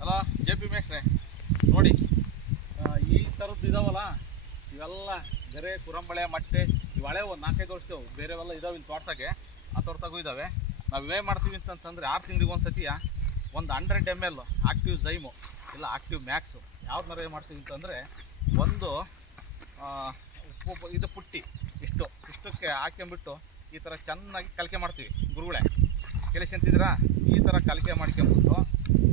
ಅಲ್ಲ J P ಮೇಷ್ರೆ ನೋಡಿ. ಈ ಥರದ್ದು ಇದಾವಲ್ಲ, ಇವೆಲ್ಲ ಗರೆ, ಕುರಂಬಳೆ, ಮಟ್ಟೆ ಇವಳೆ ಒಂದು ನಾಲ್ಕೈದು ವರ್ಷದವು. ಬೇರೆವೆಲ್ಲ ಇದಾವೆ ಇಲ್ಲಿ ತೋಟದಾಗೆ. ಆ ತೋಟದಾಗೂ ಇದ್ದಾವೆ ನಾವು ಇವೇ ಮಾಡ್ತೀವಿ ಅಂತಂತಂದರೆ ಆರು ತಿಂಗಳಿಗೆ ಒಂದು ಸತಿಯ ಒಂದು ಹಂಡ್ರೆಡ್ ಎಂ ಎಲ್ ಆಕ್ಟಿವ್ ಜೈಮು ಇಲ್ಲ ಆಕ್ಟಿವ್ ಮ್ಯಾಕ್ಸು ಯಾವ ಏನು ಮಾಡ್ತೀವಿ ಅಂತಂದರೆ, ಒಂದು ಇದು ಪುಟ್ಟಿ, ಇಷ್ಟು. ಇಷ್ಟಕ್ಕೆ ಹಾಕ್ಕೊಂಬಿಟ್ಟು ಈ ಥರ ಚೆನ್ನಾಗಿ ಕಲಿಕೆ ಮಾಡ್ತೀವಿ. ಗುರುಗಳೇ, ಕೇಳಿಸ್ಕೊಂತಿದ್ದೀರಾ? ಈ ಥರ ಕಲಿಕೆ ಮಾಡ್ಕೊಂಬಿಟ್ಟು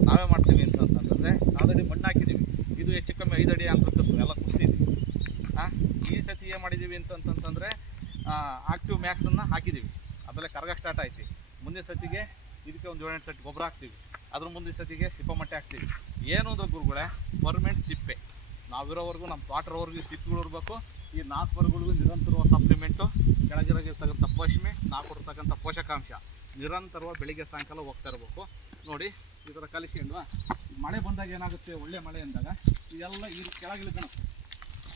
ನಾವೇ ಮಾಡ್ತೀವಿ ಅಂತ ಅಂತಂದರೆ ಆಲ್ರೆಡಿ ಮಣ್ಣು ಹಾಕಿದ್ದೀವಿ ಇದು ಹೆಚ್ಚು ಕಮ್ಮಿ ಐದು ಅಡಿ ಅಂತಕ್ಕದ್ದು ಎಲ್ಲ ಕುಸ್ತಿದ್ವಿ ಹಾಂ ಈ ಸತಿ ಏನು ಮಾಡಿದ್ದೀವಿ ಅಂತಂತಂದರೆ ಆಕ್ಟಿವ್ ಮ್ಯಾಕ್ಸನ್ನು ಹಾಕಿದ್ದೀವಿ ಅದರಲ್ಲೇ ಕರಗ ಸ್ಟಾರ್ಟ್ ಆಯ್ತು. ಮುಂದಿನ ಸತಿಗೆ ಇದಕ್ಕೆ ಒಂದು ಏಳೆಂಟು ಸತಿ ಗೊಬ್ಬರ ಹಾಕ್ತೀವಿ. ಅದ್ರ ಮುಂದಿನ ಸತಿಗೆ ಸಿಪ್ಪ ಮಟ್ಟೆ ಹಾಕ್ತೀವಿ. ಏನು ಅಂದ್ರೆ ಗುರುಗಳೇ ಪರ್ಮೆಂಟ್ ಸಿಪ್ಪೆ. ನಾವಿರೋವರೆಗೂ ನಮ್ಮ ತೋಟರವರೆಗೂ ಸಿಪ್ಪುಗಳು ಇರಬೇಕು. ಈ ನಾಲ್ಕು ವರ್ಗಗಳಿಗೂ ನಿರಂತರವಾದ ಸಪ್ಲಿಮೆಂಟು ಕೆಳಗಿರಾಗಿರ್ತಕ್ಕಂಥ ಪಶ್ಮಿ ನಾವು ಕೊಡ್ತಕ್ಕಂಥ ಪೋಷಕಾಂಶ. ನಿರಂತರವಾಗಿ ಬೆಳಿಗ್ಗೆ ಸಾಯಂಕಾಲ ಹೋಗ್ತಾ ಇರಬೇಕು. ನೋಡಿ ಈ ಥರ ಕಲಿಸ್ಕೊಂಡು ಮಳೆ ಬಂದಾಗ ಏನಾಗುತ್ತೆ? ಒಳ್ಳೆ ಮಳೆ ಅಂದಾಗ ಇದೆಲ್ಲ ಈ ಕೆಳಗೆ ಇಳ್ಕೊಂಡು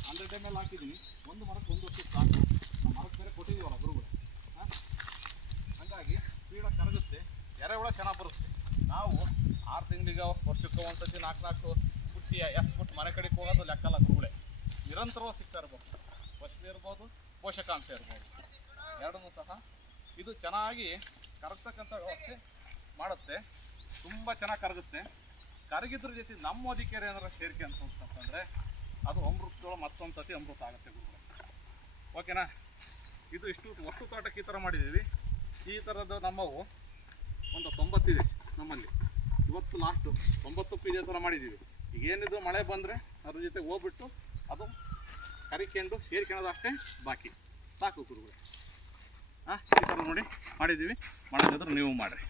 ಹಂಡ್ರೆಡ್ ಮೇಲೆ ಎಲ್ ಹಾಕಿದ್ದೀನಿ. ಒಂದು ಮರಕ್ಕೆ ಒಂದು ವರ್ಷ ಸಾಕು. ಆ ಮರಕ್ಕೆ ಬೇರೆ ಕೊಟ್ಟಿದ್ದೀವಲ್ಲ ಗುರುಗಳು. ಹಾಂ ಹಾಗಾಗಿ ಸ್ಪೀಡಾಗಿ ಕರಗುತ್ತೆ ಎರೆಹುಳ ಚೆನ್ನಾಗಿ ಬರುತ್ತೆ. ನಾವು ಆರು ತಿಂಗಳಿಗೆ ವರ್ಷಕ್ಕೆ ಒಂದು ಸತಿ ನಾಲ್ಕು ನಾಲ್ಕು ಪುಟ್ಟಿ ಎಷ್ಟು ಪುಟ್ಟು ಮನೆ ಕಡೆಗೆ ಹೋಗೋದು ಲೆಕ್ಕಲ್ಲ ಗುರುಗಳೇ. ನಿರಂತರವಾಗಿ ಸಿಗ್ತಾ ಇರ್ಬೋದು. ಪಶು ಇರ್ಬೋದು, ಪೋಷಕಾಂಶ ಇರ್ಬೋದು. ಎರಡನ್ನೂ ಸಹ ಇದು ಚೆನ್ನಾಗಿ ಕರಗ್ತಕ್ಕಂಥ ವ್ಯವಸ್ಥೆ ಮಾಡುತ್ತೆ. ತುಂಬ ಚೆನ್ನಾಗಿ ಕರಗುತ್ತೆ. ಕರಗಿದ್ರ ಜೊತೆ ನಮ್ಮ ಅಧಿಕಾರಿ ಏನಾರ ಸೇರಿಕೆ ಅಂತ ಅಂತಂದರೆ ಅದು ಅಮೃತದೊಳ ಮತ್ತೊಂದು ಅಮೃತ ಆಗುತ್ತೆ ಗುರುಗಳೇ. ಓಕೆನಾ? ಇದು ಇಷ್ಟು ಒಟ್ಟು ತೋಟಕ್ಕೆ ಈ ಥರ ಮಾಡಿದ್ದೀವಿ. ಈ ಥರದ್ದು ನಮ್ಮವು ಒಂದು ತೊಂಬತ್ತಿದೆ ನಮ್ಮಲ್ಲಿ. ಇವತ್ತು ಲಾಸ್ಟು ತೊಂಬತ್ತಕ್ಕೂ ಇದೇ ಥರ ಮಾಡಿದ್ದೀವಿ. ಈಗ ಏನಿದು ಮಳೆ ಬಂದರೆ ಅದ್ರ ಜೊತೆ ಹೋಗ್ಬಿಟ್ಟು ಅದು ಕರಿಕೊಂಡು ಸೇರ್ಕೊಳ್ಳೋದು ಅಷ್ಟೇ ಬಾಕಿ. ಸಾಕು ಗುರುಗಳು. ಹಾಂ ಈ ಥರ ನೋಡಿ ಮಾಡಿದ್ದೀವಿ. ಮಾಡೋದಿದ್ರೆ ನೀವು ಮಾಡಿರಿ.